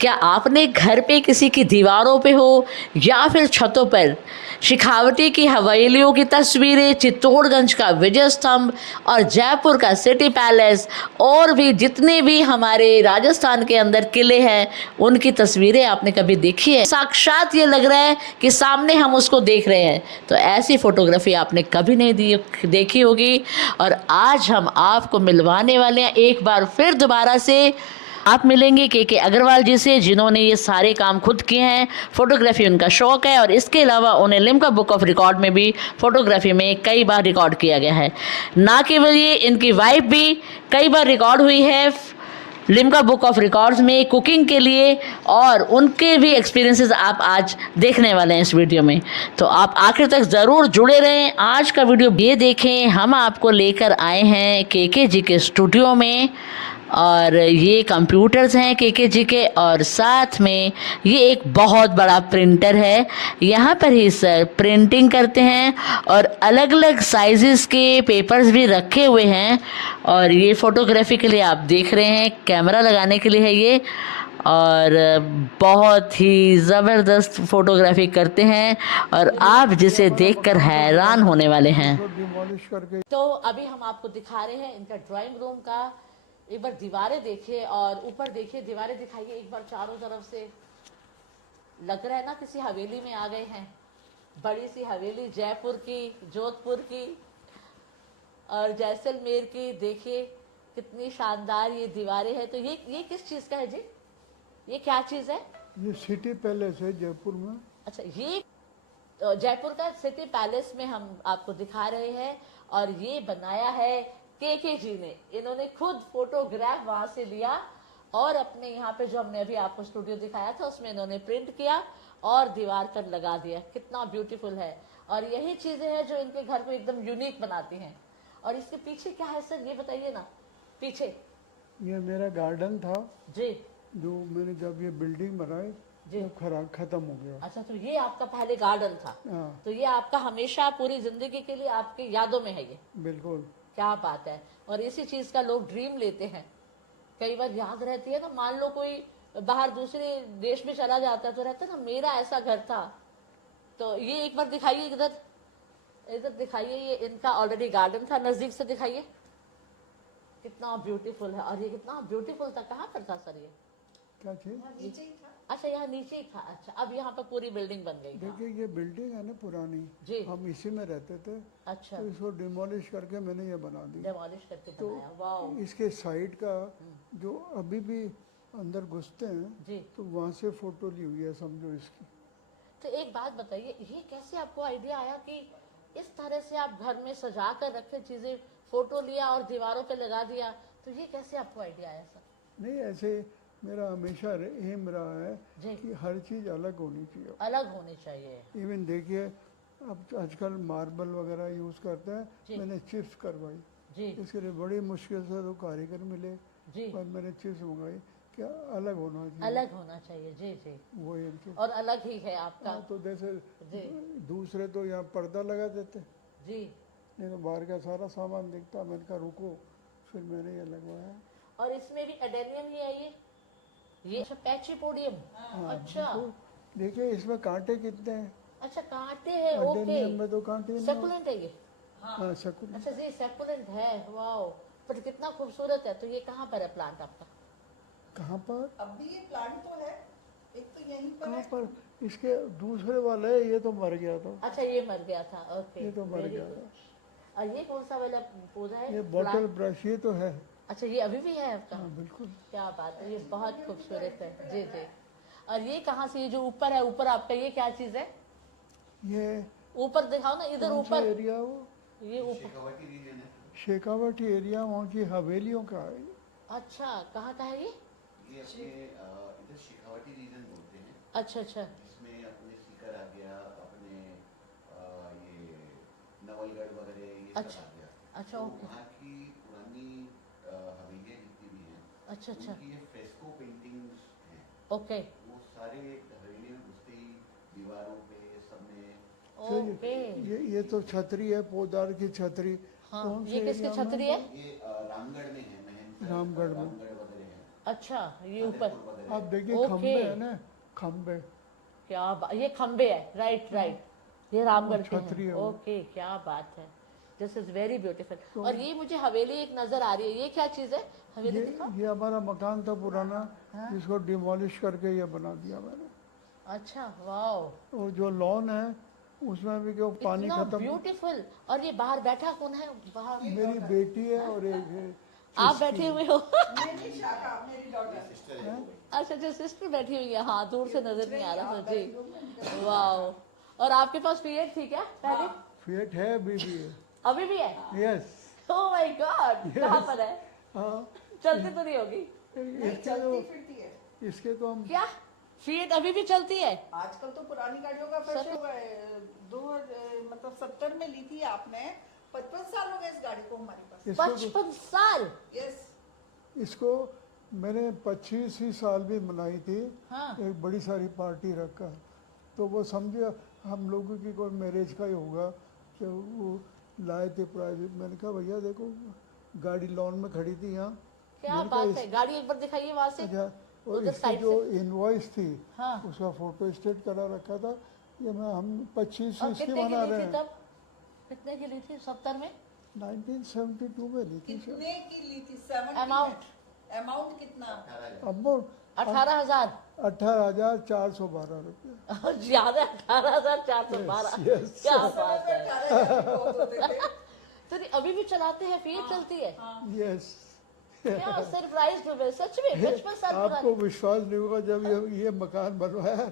क्या आपने घर पे किसी की दीवारों पे हो या फिर छतों पर शेखावटी की हवेलियों की तस्वीरें, चित्तौड़गंज का विजय स्तंभ और जयपुर का सिटी पैलेस और भी जितने भी हमारे राजस्थान के अंदर किले हैं उनकी तस्वीरें आपने कभी देखी है? साक्षात ये लग रहा है कि सामने हम उसको देख रहे हैं। तो ऐसी फोटोग्राफी आपने कभी नहीं देखी होगी और आज हम आपको मिलवाने वाले हैं एक बार फिर दोबारा से। आप मिलेंगे के अग्रवाल जी से, जिन्होंने ये सारे काम खुद किए हैं। फोटोग्राफी उनका शौक है और इसके अलावा उन्हें लिम्का बुक ऑफ रिकॉर्ड में भी फोटोग्राफी में कई बार रिकॉर्ड किया गया है। ना केवल ये, इनकी वाइफ भी कई बार रिकॉर्ड हुई है लिम्का बुक ऑफ रिकॉर्ड्स में कुकिंग के लिए, और उनके भी एक्सपीरियंसेस आप आज देखने वाले हैं इस वीडियो में। तो आप आखिर तक ज़रूर जुड़े रहें। आज का वीडियो ये देखें, हम आपको लेकर आए हैं के जी के स्टूडियो में और ये कंप्यूटर्स हैं के जी के, और साथ में ये एक बहुत बड़ा प्रिंटर है। यहाँ पर ही सर प्रिंटिंग करते हैं और अलग अलग साइजेस के पेपर्स भी रखे हुए हैं। और ये फोटोग्राफी के लिए आप देख रहे हैं, कैमरा लगाने के लिए है ये, और बहुत ही ज़बरदस्त फोटोग्राफी करते हैं और आप जिसे देखकर हैरान होने वाले हैं। तो अभी हम आपको दिखा रहे हैं इनका ड्राइंग रूम का। एक बार दीवारें देखिए और ऊपर देखिए, दीवारें दिखाइए एक बार चारों तरफ से। लग रहा है ना किसी हवेली में आ गए हैं। बड़ी सी हवेली, जयपुर की, जोधपुर की और जैसलमेर की। देखिए कितनी शानदार ये दीवारें हैं। तो ये किस चीज का है जी? ये क्या चीज है? ये सिटी पैलेस है जयपुर में। अच्छा, ये जयपुर का सिटी पैलेस में हम आपको दिखा रहे हैं और ये बनाया है के जी ने। इन्होंने खुद फोटोग्राफ वहां से लिया और अपने यहाँ पे जो हमने अभी आपको स्टूडियो दिखाया था उसमें इन्होंने प्रिंट किया और दीवार पर लगा दिया। कितना ब्यूटीफुल है। और यही चीजें हैं जो इनके घर को एकदम यूनिक बनाती हैं। और इसके पीछे क्या है सर, ये बताइए ना। पीछे ये मेरा गार्डन था जी, जो मैंने जब ये बिल्डिंग बनाई जी, वो खराब खत्म हो गया। अच्छा, तो ये आपका पहले गार्डन था। हाँ तो ये आपका हमेशा पूरी जिंदगी के लिए आपकी यादों में है ये। बिल्कुल। क्या बात है। और इसी चीज का लोग ड्रीम लेते हैं। कई बार याद रहती है ना, मान लो कोई बाहर दूसरे देश में चला जाता है तो रहता है ना मेरा ऐसा घर था। तो ये एक बार दिखाइए, इधर इधर दिखाइए। ये इनका ऑलरेडी गार्डन था, नजदीक से दिखाइए। कितना ब्यूटीफुल है। और ये कितना ब्यूटीफुल था। कहाँ पर था सर ये? क्या चीज? अच्छा, यहाँ नीचे ही था। अच्छा, अब यहाँ पर पूरी बिल्डिंग बन गई। देखिए ये बिल्डिंग है ना पुरानी जी, हम इसी में रहते थे। अच्छा, तो इसको डिमोलिश करके मैंने ये बना दी। डेमोलिश करके तो बनाया। वाओ इसके साइड का जो अभी भी अंदर घुसते हैं जी। तो वहाँ से फोटो ली हुई है समझो इसकी। तो एक बात बताइए, ये कैसे आपको आइडिया आया कि इस तरह से आप घर में सजा कर रखे चीजें, फोटो लिया और दीवारों पे लगा दिया? तो ये कैसे आपको आइडिया आया सर? नहीं ऐसे मेरा हमेशा एम रहा है जी, कि हर चीज़ अलग होनी चाहिए। अलग होनी चाहिए। इवन देखिए अब आजकल मार्बल वगैरह यूज़ करते जी, हैं। मैंने चिप्स करवाई, जी, इसके लिए बड़ी मुश्किल से तो कारीगर मिले जी, और मैंने चिप्स मंगाई। क्या अलग होना चाहिए, अलग होना चाहिए। जी, जी। वो इनके। और अलग ही है आपका। तो जैसे जी, दूसरे तो यहाँ पर्दा लगा देते, जी। नहीं तो बाहर का सारा सामान दिखता। मैंने कहा रुको, फिर मैंने ये लगवाया। और इसमें भी एडेनियम ही है ये अच्छा, पैची पोडियम। हाँ अच्छा, तो देखिए इसमें कांटे कितने हैं। अच्छा, कांटे हैं। ओके, अडेनियम में तो कांटे नहीं। सेकुलेंट है ये। हाँ सकुल। अच्छा जी, सेकुलेंट है। वाओ, पर कितना खूबसूरत है। तो ये कहाँ पर है प्लांट आपका? कहाँ पर? अभी ये प्लांट तो है, एक तो यहीं पर कहाँ है। पर? इसके दूसरे वाले ये तो मर गया था। अच्छा, ये मर गया था। ओके, ये तो मर वेरी गया गुड। था। और ये कौन सा वाला पौधा है? ये बॉटल प्लांट? ब्रश ये तो है। अच्छा, ये अभी भी है आपका? हाँ बिल्कुल। क्या बात है, ये बहुत खूबसूरत है। जी, जी। और ये कहाँ से, ये जो ऊपर है, ऊपर आपका ये क्या चीज है? ये ऊपर दिखाओ ना, इधर कौन सा ऊपर। एरिया वो? ये ऊपर। शेखावटी एरिया, वहाँ की हवेलियों का है। अच्छा, कहाँ का है ये? ये अपने इधर शेखावटी रीजन बोलते हैं, अच्छा, अच्छा, जिसमें अपने सीकर आ गया, अपने ये नवलगढ़ वगैरह ये सब अच्छा, आ गया। अच्छा, तो ओके, वहाँ की पुरानी हवेलियाँ जितनी भी हैं, अच्छा, अच्छा, उनकी ये फ्रेस्को पेंटिंग्स हैं। ओके, वो सारे हवेली में घुसते ही दीवारों पे सब में। ओके। ये तो छतरी है, पोदार की छतरी। हाँ, कौन ये से किसकी एरिया में? छतरी है? ये रामगढ़ में है, महन रामगढ़ में। रामगढ़ वगैरह है। अच्छा, ये ऊपर आप देखिए ओके। खंबे है ना, खंबे ये खंबे है, राइट राइट, ये रामगढ़ के छतरी हैं। है वो। ओके, क्या बात है, दिस इज वेरी ब्यूटीफुल। और ये मुझे हवेली एक नजर आ रही है, ये क्या चीज है? हवेली दिखाओ। ये हमारा मकान था पुराना, जिसको डिमोलिश करके ये बना दिया मैंने। अच्छा, वाओ, और जो लॉन है उसमें भी क्यों पानी इतना खत्म। ब्यूटीफुल। और ये बाहर बैठा कौन है बाहर? मेरी बेटी है और एक है आप बैठे हुए हो? मेरी शाखा, मेरी डॉटर। सिस्टर है वो भाई। अच्छा अच्छा, सिस्टर बैठी हुई है, हाँ दूर से नजर नहीं आ रहा था जी। वाओ, और आपके पास पीरियड थी क्या पहले? फिएट है, अभी भी है। अभी भी है? यस। ओह माय गॉड, कहाँ पर है? हाँ, चलती तो नहीं होगी इसके तो चलती फिरती है। इसके तो हम क्या? फीट अभी भी चलती है? आजकल तो पुरानी गाड़ियों का फैशन हो गया है। मतलब 70 में ली थी आपने, 55 साल हो गए इस गाड़ी को हमारे पास। इसको 55 साल? यस। इसको मैंने 25 ही साल भी मनाई थी। हाँ। एक बड़ी सारी पार्टी रखा, तो वो समझे हम लोगों की कोई मैरिज का ही होगा, कि वो लाए थे प्राइवेट। मैंने कहा भैया देखो गाड़ी लॉन में खड़ी थी यहाँ। क्या मैंने बात कहा है, गाड़ी एक बार दिखाइए वहां से। अच्छा, और उधर इसकी साइड जो से। इनवॉइस थी हाँ। उसका फोटो स्टेट करा रखा था। ये मैं हम 25 और इसकी कितने की मना ली रहे थी हैं। तब? कितने की ली थी 70 में? 1972 में ली थी शायद। कितने की ली थी? 70 अमाउंट? में। अमाउंट कितना? 18,000। अमाउंट 18,000? 18,412 रुपये। ज्यादा, 18,412। Yes, yes. क्या बात है। 18,000 बहुत होते थे। तो नहीं, अभी भी चलाते हैं, फीट चलती है? यस। क्या सरप्राइज हूँ मैं सच में, 55 साल आपको पुरानी। विश्वास नहीं होगा, जब ये मकान बनवाया,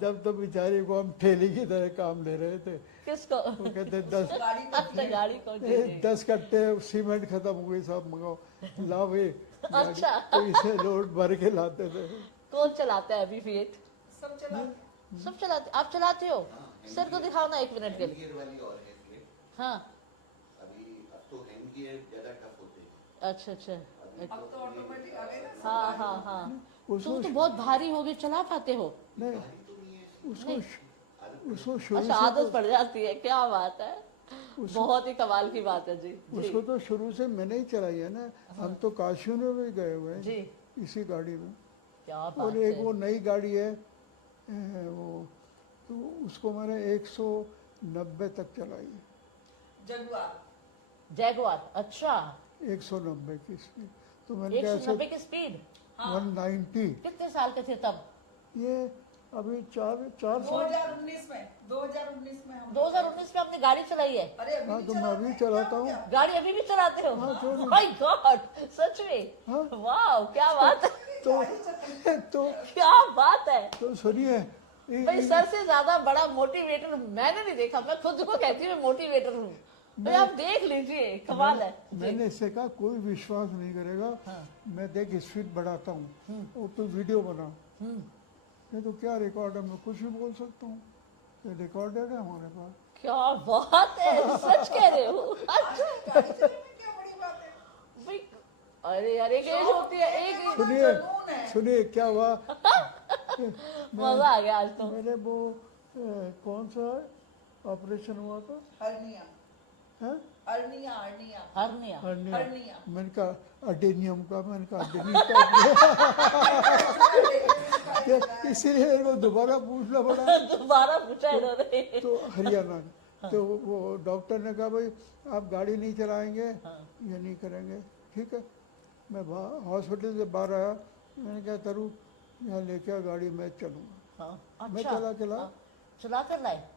जब तो बेचारे को हम ठेले की तरह काम ले रहे थे। किसको? वो कहते 10 गाड़ी को अच्छा, गाड़ी को जी, जी। 10 कट्टे सीमेंट खत्म हो गई, साहब मंगाओ लाओ ये गाड़ी। अच्छा। तो इसे लोड भर के लाते थे। कौन चलाता है अभी फीट? सब चला। सब चलाते? आप चलाते हो? सर को दिखाओ ना 1 मिनट के हैंड लिए। गियर वाली और है इसलिए। हाँ, अभी अब तो हैंड गियर ज्यादा टफ होते हैं। अच्छा अच्छा, अब तो ऑटोमेटिक आ गए ना। हाँ हाँ हाँ। उसको तुम तो बहुत भारी हो गए, चला पाते हो? नहीं, गाड़ी तो नहीं है। उसको शुरू अच्छा, से आदत पड़ जाती है, क्या बात है, बहुत ही कमाल की बात है जी। उसको तो शुरू से मैंने ही चलाई है ना। हम तो काशियों में भी गए हुए हैं जी, इसी गाड़ी में। क्या बात और एक है। वो नई गाड़ी है वो, तो उसको मैंने 190 तक चलाई है। जगुआर। जैगवार, अच्छा, 190 की स्पीड। तो मैंने कहा 190 की स्पीड। 190। कितने साल के थे तब? ये अभी 4 साल। 2019 में, 2019 में हम 2019 में आपने गाड़ी चलाई है? अरे अभी हाँ, भी तो मैं चलाते भी हैं, चलाता क्या हो हूँ। गया? गाड़ी अभी भी चलाते हो? हाँ, क्यों नहीं? माय गॉड, सच में? हाँ। वाह, क्या बात है, तो क्या बात है। तो सुनिए, भाई सर से ज्यादा बड़ा मोटिवेटर मैंने नहीं देखा। मैं खुद को कहती हूँ मैं मोटिवेटर हूँ, भाई आप देख लीजिए, कमाल है जी। मैंने इससे कहा कोई विश्वास नहीं करेगा। मैं देख स्पीड बढ़ाता हूँ और तू वीडियो बना। नहीं तो क्या रिकॉर्ड है, मैं कुछ भी बोल सकता हूँ। ये रिकॉर्डेड है हमारे पास। क्या बात है, सच कह रहे हो? अच्छा गाड़ी चलाने में क्या बड़ी बात है? भाई, अरे यार एक एज होती है, एक सुनिए जुनून है। सुनिए क्या हुआ। मजा आ गया आज तो। मैंने वो कौन सा ऑपरेशन हुआ था? हर्निया, हैं? Arnia, Arnia, hernia. Hernia. Hernia. मैंने कहा अडेनियम का, मैंने कहा अडेनियम का। इसीलिए मेरे को दोबारा पूछना पड़ा। दोबारा पूछा इन्होंने। तो हरियाणा तो वो डॉक्टर ने कहा भाई आप गाड़ी नहीं चलाएंगे, ये नहीं करेंगे। ठीक है, मैं हॉस्पिटल से बाहर आया। मैंने कहा तरु यहाँ लेके आ गाड़ी, मैं चलूँगा। हाँ, मैं अच्छा, चला हाँ, चला कर लाए।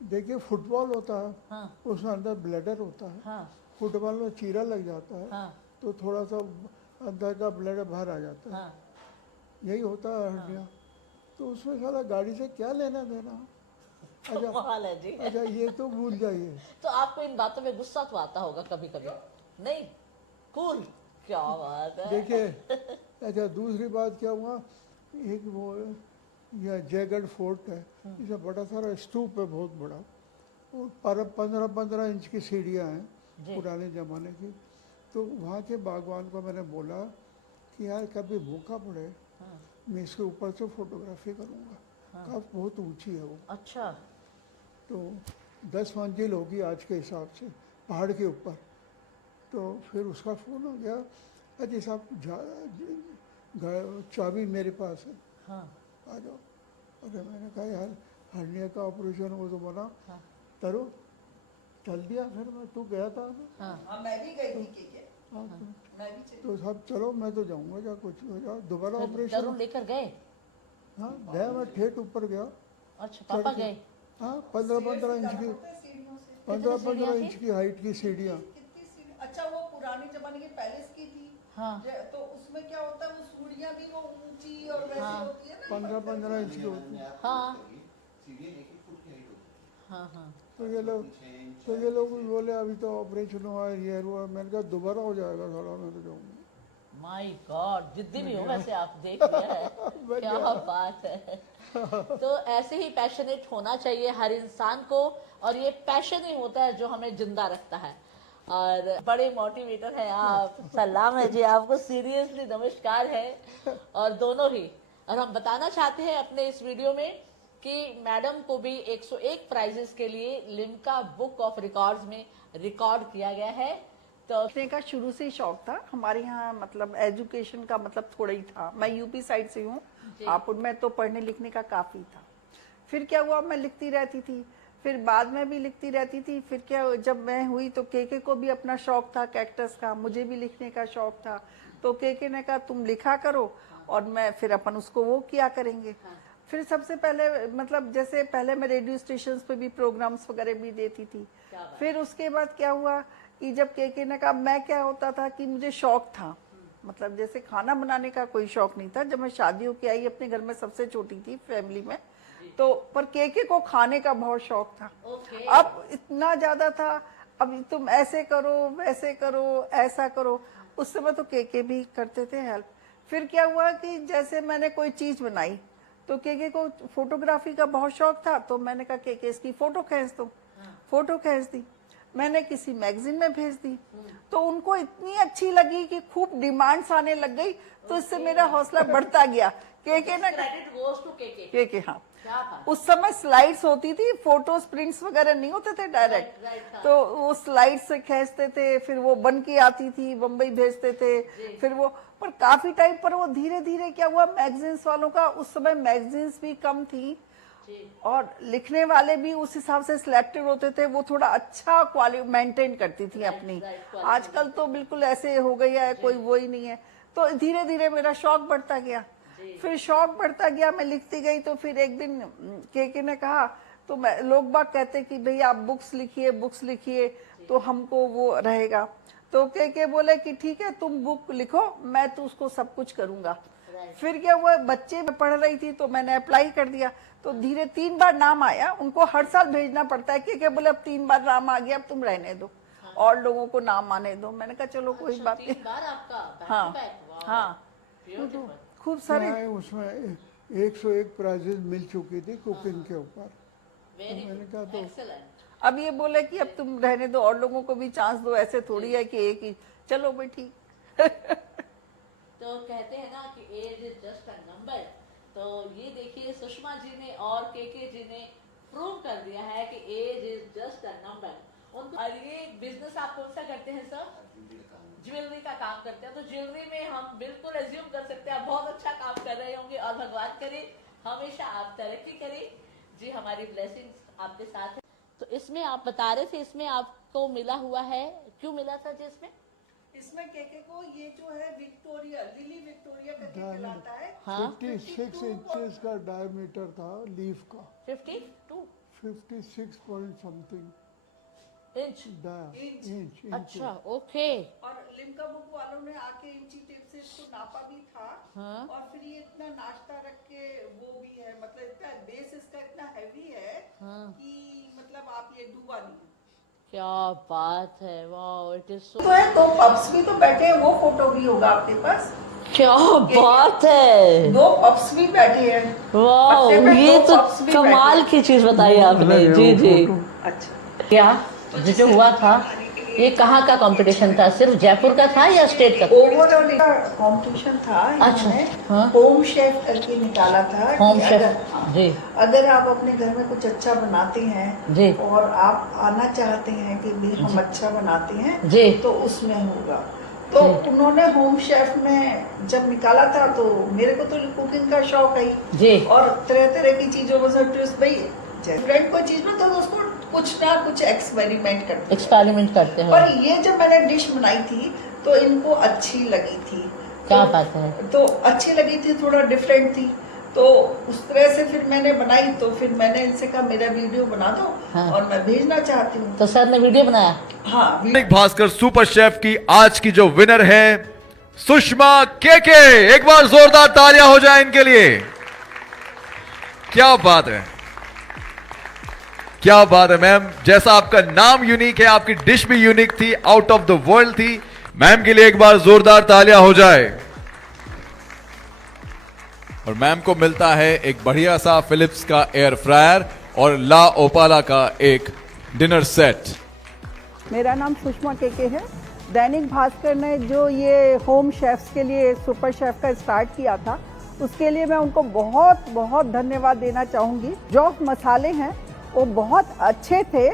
देखिए फुटबॉल होता है, हाँ उसमें अंदर ब्लैडर होता है। हाँ फुटबॉल में चीरा लग जाता है, हाँ तो थोड़ा सा अंदर का ब्लड बाहर आ जाता है। हाँ। यही होता है हड्डियाँ। तो उसमें साला गाड़ी से क्या लेना देना। अच्छा कमाल है जी। अच्छा, ये तो भूल जाइए। तो आपको इन बातों में गुस्सा तो आता होगा कभी कभी? नहीं, कूल, क्या बात है। देखिए अच्छा, दूसरी बात क्या हुआ, एक वो यह जयगढ़ फोर्ट है, इसमें बड़ा सारा स्तूप है, बहुत बड़ा। और 15-15 इंच की सीढ़ियाँ हैं जी। पुराने ज़माने की। तो वहाँ के बागवान को मैंने बोला कि यार कभी भूखा पड़े मैं इसके ऊपर से फोटोग्राफी करूँगा। कहा बहुत ऊंची है वो, अच्छा, तो 10 मंजिल होगी आज के हिसाब से पहाड़ के ऊपर। तो फिर उसका फ़ोन हो गया, अजी साहब चाबी मेरे पास है, हाँ आ जाओ। अरे मैंने कहा यार हर्निया का ऑपरेशन वो तो बना, हाँ तरो चल दिया। फिर मैं तू गया था ना, हाँ हाँ मैं भी गई थी के हाँ मैं भी चली तो सब चलो मैं तो जाऊंगा, जा कुछ हो जाओ दोबारा फिर ऑपरेशन। तरुण लेकर गए? हाँ गया मैं, ठेठ ऊपर गया। अच्छा पापा गए? हाँ 15-15 इंच की, सीढ़ियों से 15-15 इंच की हाइट की सीढ़ियाँ। कितनी सीढ़ी, अच्छा वो पुराने जमाने के पैलेस की थी। हाँ तो उसमें क्या होता है वो सीढ़ियाँ भी वो ऊंची और वैसी हाँ। होती है ना। 15-15 इंच की होती है। हाँ सीढ़ी 1-1 फुट की हाइट होती है। हाँ हाँ तो ये लोग भी बोले अभी तो ऑपरेशन हुआ है, ये हुआ। मैंने कहा दोबारा हो जाएगा साला, मैं तो जाऊंगा। माय गॉड, जिद्दी भी हो वैसे, आप देख लिया है क्या बात है। तो ऐसे ही पैशनेट होना चाहिए हर इंसान को, और ये पैशन ही होता है जो हमें जिंदा रखता है। और बड़े मोटिवेटर हैं आप, सलाम है जी आपको, सीरियसली नमस्कार है। और दोनों ही, और हम बताना चाहते हैं अपने इस वीडियो में कि मैडम को भी 101 प्राइजेस के लिए लिम्का बुक ऑफ रिकॉर्ड्स में रिकॉर्ड किया गया है। तो लिखने का शुरू से ही शौक था हमारे यहाँ, मतलब एजुकेशन का मतलब थोड़ा ही था। मैं यूपी साइड से हूँ, हापुड़ में, तो पढ़ने लिखने का काफ़ी था। फिर क्या हुआ, मैं लिखती रहती थी, फिर बाद में भी लिखती रहती थी। फिर क्या, जब मैं हुई तो केके को भी अपना शौक था कैक्टस का, मुझे भी लिखने का शौक था। तो केके ने कहा तुम लिखा करो और मैं फिर अपन उसको वो किया करेंगे। फिर सबसे पहले मतलब जैसे पहले मैं रेडियो स्टेशन पे भी प्रोग्राम्स वगैरह भी देती थी। फिर उसके बाद क्या हुआ कि जब केके ने कहा, मैं क्या होता था कि मुझे शौक था, मतलब जैसे खाना बनाने का कोई शौक नहीं था। जब मैं शादी होके आई अपने घर में सबसे छोटी थी फैमिली में, तो पर केके को खाने का बहुत शौक था। अब इतना ज्यादा था, अब तुम ऐसे करो वैसे करो ऐसा करो। उस समय तो केके भी करते थे हेल्प। फिर क्या हुआ कि जैसे मैंने कोई चीज बनाई तो केके को फोटोग्राफी का बहुत शौक था, तो मैंने कहा केके इसकी फोटो खींच दो। फोटो खींच दी, मैंने किसी मैगजीन में भेज दी, तो उनको इतनी अच्छी लगी कि खूब डिमांड्स आने लग गई। तो इससे मेरा हौसला बढ़ता गया। केके ने credit goes to KK. KK हाँ, क्या बात। उस समय स्लाइड्स होती थी, फोटोज प्रिंट्स वगैरह नहीं होते थे डायरेक्ट, right, तो वो स्लाइड से खींचते थे, फिर वो बन के आती थी, बम्बई भेजते थे। फिर वो पर काफी टाइम पर वो धीरे धीरे क्या हुआ, मैगजीन्स वालों का, उस समय मैगजीन्स भी कम थी और लिखने वाले भी उस हिसाब से सिलेक्टेड होते थे। वो थोड़ा अच्छा क्वालिटी मेंटेन करती थी अपनी। आजकल तो बिल्कुल ऐसे हो गया है, कोई वो ही नहीं है। तो धीरे धीरे मेरा शौक बढ़ता गया, फिर शौक बढ़ता गया, मैं लिखती गई। तो फिर एक दिन केके ने कहा, तो मैं, लोग बाग कहते कि भाई आप बुक्स लिखिए तो हमको वो रहेगा। तो केके बोले कि ठीक है तुम बुक लिखो, मैं तो उसको सब कुछ करूंगा। फिर क्या हुआ, बच्चे में पढ़ रही थी तो मैंने अप्लाई कर दिया। तो धीरे 3 बार नाम आया, उनको हर साल भेजना पड़ता है। केके बोले अब 3 बार नाम आ गया, अब तुम रहने दो और लोगों को नाम आने दो। मैंने कहा चलो कोई बात नहीं। 3 बार आपका हाँ हाँ, खूब सारे मैं उसमें 101 प्राइजेस मिल चुकी थी कुकिंग के ऊपर। मैंने कहा तो अब ये बोले कि अब तुम रहने दो और लोगों को भी चांस दो, ऐसे थोड़ी है कि एक ही। चलो भाई ठीक। तो कहते हैं ना कि age is just a number. तो ये देखिए सुषमा जी ने और केके जी ने प्रूव कर दिया है कि age is just a number. उनको, और ये बिजनेस आप कौन सा करते हैं सर? ज्वेलरी का काम करते हैं। तो ज्वेलरी में हम बिल्कुल एज्यूम कर सकते हैं आप बहुत अच्छा काम कर रहे होंगे, और भगवान करे हमेशा आप तरक्की करें जी, हमारी ब्लेसिंग्स आपके साथ है। तो इसमें आप बता रहे थे, इसमें आपको मिला हुआ है, क्यों मिला था जी? इसमें केके को ये जो है विक्टोरिया, लिली विक्टोरिया करके कहलाता है। 56 इंचेस का डायमीटर था लीफ का, 56 पॉइंट समथिंग इंच। इंच। अच्छा ओके। और लिम्का बुक वालों ने आके इंची टेप से इसको नापा भी था। हाँ। और फिर ये इतना नाश्ता रख के वो भी है, मतलब इतना बेस इसका इतना हैवी है कि मतलब आप ये डूबा नहीं। क्या बात है, वाओ, इट इज सो। तो है, 2 पप्स भी तो बैठे हैं, वो फोटो भी होगा आपके पास। क्या बात है, 2 पप्स भी बैठे हैं। वाओ, ये तो कमाल की चीज बताई आपने जी जी। अच्छा, क्या जो हुआ था, ये कहाँ का कंपटीशन था? सिर्फ जयपुर का था या स्टेट का? ओवरऑल कंपटीशन था। अच्छा, हाँ। होम शेफ करके निकाला था। होम कि शेफ जी। अगर आप अपने घर में कुछ अच्छा बनाते हैं जी और आप आना चाहते हैं कि भी हम अच्छा बनाते हैं जी, तो उसमें होगा। तो उन्होंने होम शेफ में जब निकाला था तो मेरे को तो कुकिंग का शौक है ही। जी। और तरह तरह की चीजों में से ट्विस्ट भाई रेस्टोरेंट कोई चीज में तो उसको कुछ ना कुछ एक्सपेरिमेंट करते हैं। पर ये जब मैंने डिश बनाई थी तो इनको अच्छी लगी थी। क्या बात है। तो अच्छी लगी थी, थोड़ा डिफरेंट थी, तो उस तरह से फिर मैंने बनाई। तो फिर मैंने इनसे कहा मेरा वीडियो बना दो। हाँ। और मैं भेजना चाहती हूँ। तो सर ने वीडियो बनाया। हाँ, दैनिक भास्कर सुपर शेफ की आज की जो विनर है सुषमा केके, एक बार जोरदार तालियां हो जाए इनके लिए। क्या बात है, क्या बात है मैम। जैसा आपका नाम यूनिक है, आपकी डिश भी यूनिक थी, आउट ऑफ द वर्ल्ड थी। मैम के लिए एक बार जोरदार तालियां हो जाए। और मैम को मिलता है एक बढ़िया सा फिलिप्स का एयर फ्रायर और ला ओपाला का एक डिनर सेट। मेरा नाम सुषमा केके है। दैनिक भास्कर ने जो ये होम शेफ्स के लिए सुपर शेफ का स्टार्ट किया था, उसके लिए मैं उनको बहुत बहुत धन्यवाद देना चाहूँगी। जो मसाले हैं वो बहुत अच्छे थे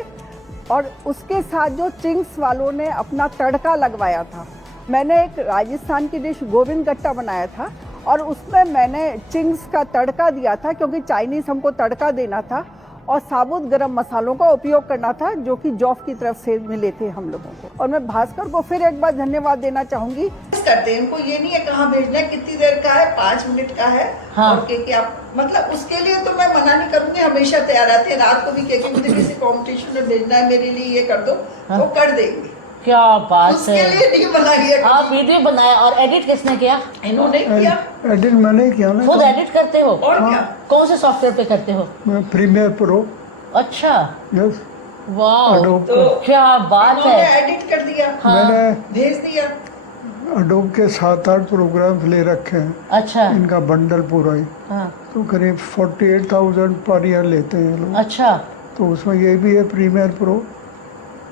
और उसके साथ जो चिंग्स वालों ने अपना तड़का लगवाया था। मैंने एक राजस्थान की डिश गोविंद गट्टा बनाया था और उसमें मैंने चिंग्स का तड़का दिया था, क्योंकि चाइनीज़ हमको तड़का देना था और साबुत गरम मसालों का उपयोग करना था, जो कि जॉफ की तरफ से मिले थे हम लोगों को। और मैं भास्कर को फिर एक बार धन्यवाद देना चाहूंगी। करते हैं इनको ये नहीं है कहाँ भेजना है, कितनी देर का है, 5 मिनट का है। हाँ। और के आप मतलब उसके लिए तो मैं मना नहीं करूंगी, हमेशा तैयार रहते हैं। रात को भी के मुझे किसी कॉम्पिटिशन में भेजना है, मेरे लिए ये कर दो, हाँ। तो कर देंगे। क्या बात उसके है। लिए नहीं मना किया। आप वीडियो बनाया और एडिट किसने किया। इन्होंने किया। एडिट मैंने किया ना। खुद एडिट करते हो। और क्या। कौन से सॉफ्टवेयर पे करते हो। मैं प्रीमियर प्रो। अच्छा। यस। वाह, Adobe तो क्या बात इन्होंने है। एडिट कर दिया। हाँ। मैंने भेज दिया। अडोब के 7-8 प्रोग्राम्स ले रखे हैं। अच्छा। इनका बंडल पूरा ही हाँ। तो करीब 48,000 पर ईयर लेते हैं ये लोग। अच्छा। तो उसमें ये भी है प्रीमियर प्रो,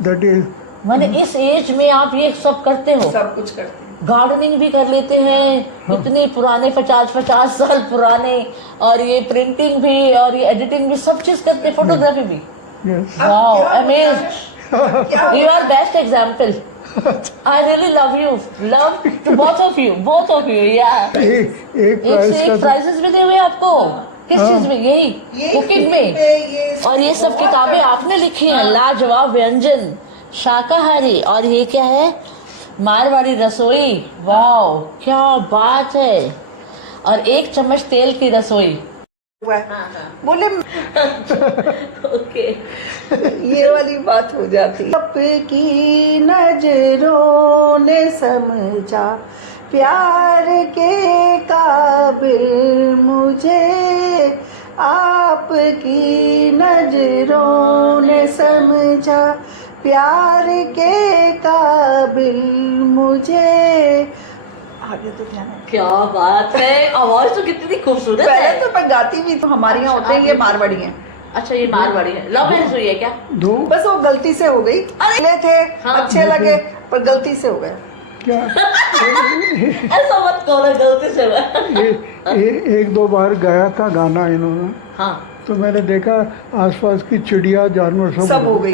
दैट इज। मैंने इस एज में आप ये सब करते हो। सब कुछ करते हैं। गार्डनिंग भी कर लेते हैं। इतने पुराने 50 साल पुराने, और ये प्रिंटिंग भी और ये एडिटिंग भी, सब चीज करते हैं, फोटोग्राफी भी। यस। वाओ, क्या amazed. You are best example. I really love you. Love to both of you. Yeah. एक एक प्राइजेस भी दिए हुए आपको। किस चीज में। यही कुकिंग में। और ये सब किताबें आपने लिखी हैं। लाजवाब व्यंजन, शाकाहारी, और ये क्या है, मारवाड़ी रसोई। वाओ, क्या बात है। और 1 चम्मच तेल की रसोई। बोले ओके। ये वाली बात हो जाती। आपकी नजरों ने समझा प्यार के काबिल मुझे, आपकी नजरों ने समझा प्यार के काबिल मुझे। आगे तो ध्यान है। क्या बात है। आवाज तो कितनी खूबसूरत पहले है। तो मैं गाती भी तो हमारे यहाँ होते हैं ये मारवाड़ी हैं। अच्छा, ये मारवाड़ी है। लव मैरिज हुई है क्या। दो बस वो गलती से हो गई। ले थे हाँ। अच्छे लगे पर गलती से हो गए। क्या ऐसा मत करो, गलती से हुआ। 1-2 बार गाया था गाना इन्होंने, हाँ। तो मैंने देखा आसपास की चिड़िया जानवर सब हो गई।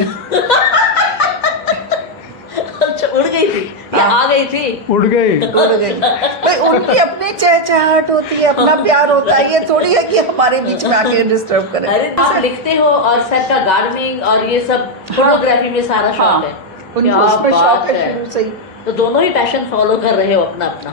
अच्छा, उड़ गई थी या आ गई थी। उड़ गई। उड़ गई। भाई उनकी अपनी चहचहाहट होती है, अपना प्यार होता है। ये थोड़ी है कि हमारे बीच में आके डिस्टर्ब करें। अरे आप लिखते हो और सर का गार्डनिंग और ये सब फोटोग्राफी में सारा शौक है। क्या उसमें शौक बात है है। शुरू से ही। तो दोनों ही पैशन फॉलो कर रहे हो अपना अपना।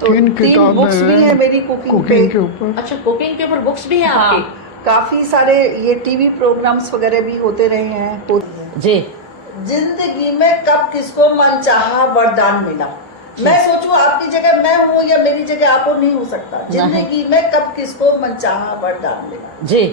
तो 3 3 किताबें बुक्स भी हैं है मेरी कुकिंग पे। के ऊपर। अच्छा, कुकिंग के ऊपर बुक्स भी हैं आपकी। काफी सारे ये टीवी प्रोग्राम्स वगैरह भी होते रहे हैं। जी। जिंदगी में कब किसको मनचाहा वरदान मिला। मैं सोचूं आपकी जगह मैं हूँ या मेरी जगह आप हो, नहीं हो सकता। जिंदगी में कब किसको मनचाहा वरदान मिला। जी।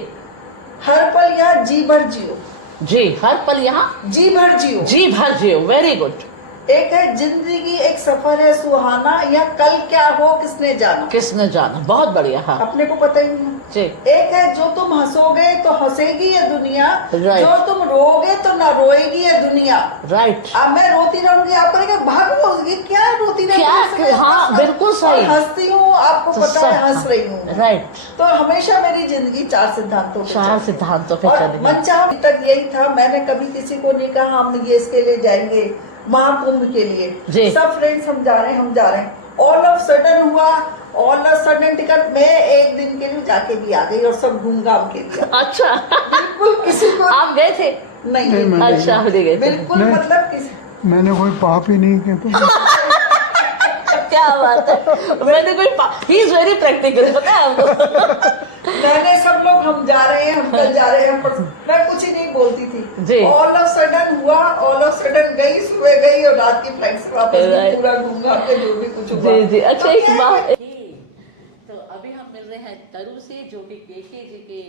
हर पल यहाँ जी भर जियो। जी, हर पल यहाँ जी भर जियो। जी भर जियो। Very good. एक है जिंदगी एक सफर है सुहाना, या कल क्या हो किसने जाना। किसने जाना। बहुत बढ़िया। हाँ अपने को पता ही नहीं। जी। एक है जो तुम हंसोगे तो हंसेगी ये दुनिया, Right. जो तुम रोगे तो ना रोएगी ये दुनिया। राइट। अब मैं रोती रहूंगी, आप कहेंगे भागो, ये क्या रोती रहती क्या? है? हाँ, बिल्कुल सही। और हंसती हूँ, आपको तो पता है सब- हंस रही हूँ। राइट। तो हमेशा मेरी जिंदगी 4 सिद्धांतों पे 4 चलती है। सिद्धांतों पे और चलेगी। मनचाहा तक यही था। मैंने कभी किसी को नहीं कहा हम ये इसके लिए जाएंगे, महाकुंभ के जी। लिए सब फ्रेंड्स हम जा रहे हैं ऑल ऑफ सडन हुआ, ऑल ऑफ सडन टिकट मैं एक दिन के लिए जाके भी आ गई और सब घूम घाम के लिए अच्छा बिल्कुल किसी को आप गए थे? नहीं नहीं, मैं अच्छा आप नहीं गए थे। बिल्कुल नहीं। मतलब किसी मैंने कोई पाप ही नहीं किया तो क्या बात है, मैंने कोई ही इज वेरी प्रैक्टिकल, पता है आपको। मैंने सब लोग हम जा रहे हैं, हम कल जा रहे हैं, मैं कुछ ही नहीं बोलती जी। थी। ऑल ऑफ सडन हुआ, ऑल ऑफ सडन गई, सुबह गई और रात की फ्लाइट से वापस Right. गई, पूरा घूम घाम के जो भी कुछ हुआ। जी जी। अच्छा तो एक क्या बात, है? तो अभी हम मिल रहे हैं तरु से, जो कि केके जी के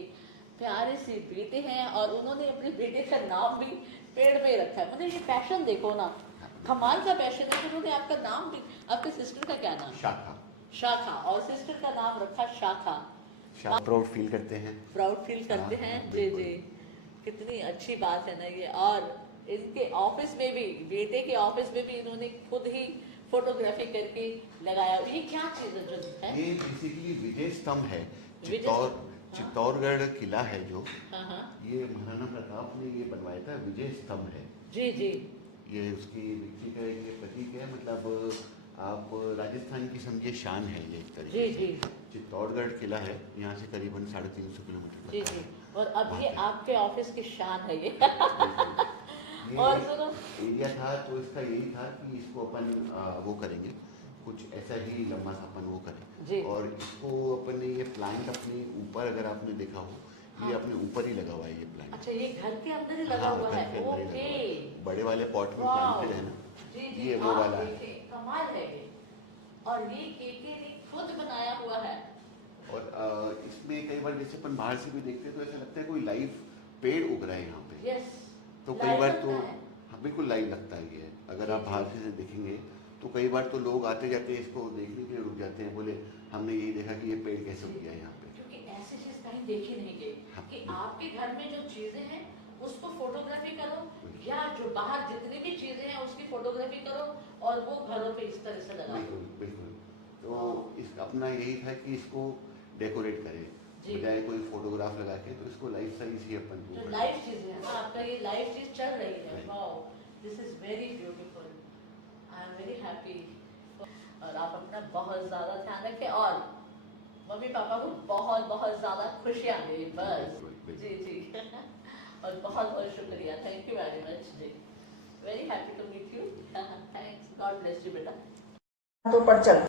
प्यारे से बेटे हैं और उन्होंने अपने बेटे का नाम भी पेड़ में ही रखा है। मतलब ये पैशन देखो ना, कमाल का पैशन है। उन्होंने आपका नाम भी, आपके सिस्टर का क्या नाम? शाखा। शाखा, और सिस्टर का नाम रखा शाखा। प्राउड फील करते हैं। प्राउड फील करते हैं। जी जी, कितनी अच्छी बात है ना ये। और इनके ऑफिस में भी, बेटे के ऑफिस में भी इन्होंने खुद ही फोटोग्राफी करके लगाया। ये क्या चीज है जो है? ये बेसिकली विजय स्तंभ है। विजय स्तंभ, चित्तौड़गढ़ किला है जो, हाँ हाँ ये महाराणा प्रताप ने ये बनवाया था, विजय स्तंभ है। जी जी। ये उसकी विक्ट्री का ये प्रतीक है। मतलब आप राजस्थान की समझिए शान है ये एक तरीके जी, से। जी। चित्तौड़गढ़ किला है यहाँ से करीबन 350 किलोमीटर जी पड़ता जी। है। और अब ये आपके ऑफिस की शान है ये। ये और सुनो, एरिया था तो इसका यही था कि इसको अपन वो करेंगे, कुछ ऐसा ही लंबा सा अपन वो जी। करें। और इसको अपन ने ये प्लांट अपने ऊपर, अगर आपने देखा हो, ये अपने ऊपर ही लगा हुआ है ये प्लांट। अच्छा ये घर के अंदर ही लगा हाँ, हुआ घर है। के अंदर ही लगा ओके। हुआ है। बड़े वाले पॉट में वाह। प्लांटेड है ना, जी जी, ये वो आप वाला है। देखिए, कमाल है ये। और ये केके ने खुद बनाया हुआ है। और इसमें कई बार जैसे अपन बाहर से भी देखते हैं तो ऐसा लगता है कोई लाइव पेड़ उग रहा है यहाँ पे। यस। तो कई बार तो हाँ बिल्कुल लाइव लगता है ये। अगर आप बाहर से देखेंगे तो कई बार तो लोग आते जाते इसको देखने के लिए रुक जाते हैं, बोले हमने यही देखा कि ये पेड़ कैसे उग गया यहाँ पे। क्योंकि ऐसी चीज कहीं देखी नहीं गई हाँ। कि आपके घर में जो चीजें हैं उसको फोटोग्राफी करो, या जो बाहर जितनी भी चीजें हैं उसकी फोटोग्राफी करो और वो घरों पे इस तरह से लगाओ। बिल्कुल बिल्कुल। तो इस अपना यही था कि इसको डेकोरेट करें, जी। बजाय कोई फोटोग्राफ लगा के, तो इसको लाइफ साइज ही अपन जो को लाइव चीजें हैं, आपका ये लाइव चीज चल रही है। Right. Wow, this is very beautiful, I am very happy. और आप अपना बहुत ज्यादा ध्यान रखें और मम्मी पापा को बहुत बहुत ज्यादा खुशियाँ दें बस। बिल्कुल। जी जी। और बहुत बहुत शुक्रिया, thank you very much ji, very happy to meet you. Thanks, God bless you बेटा। तो पर चल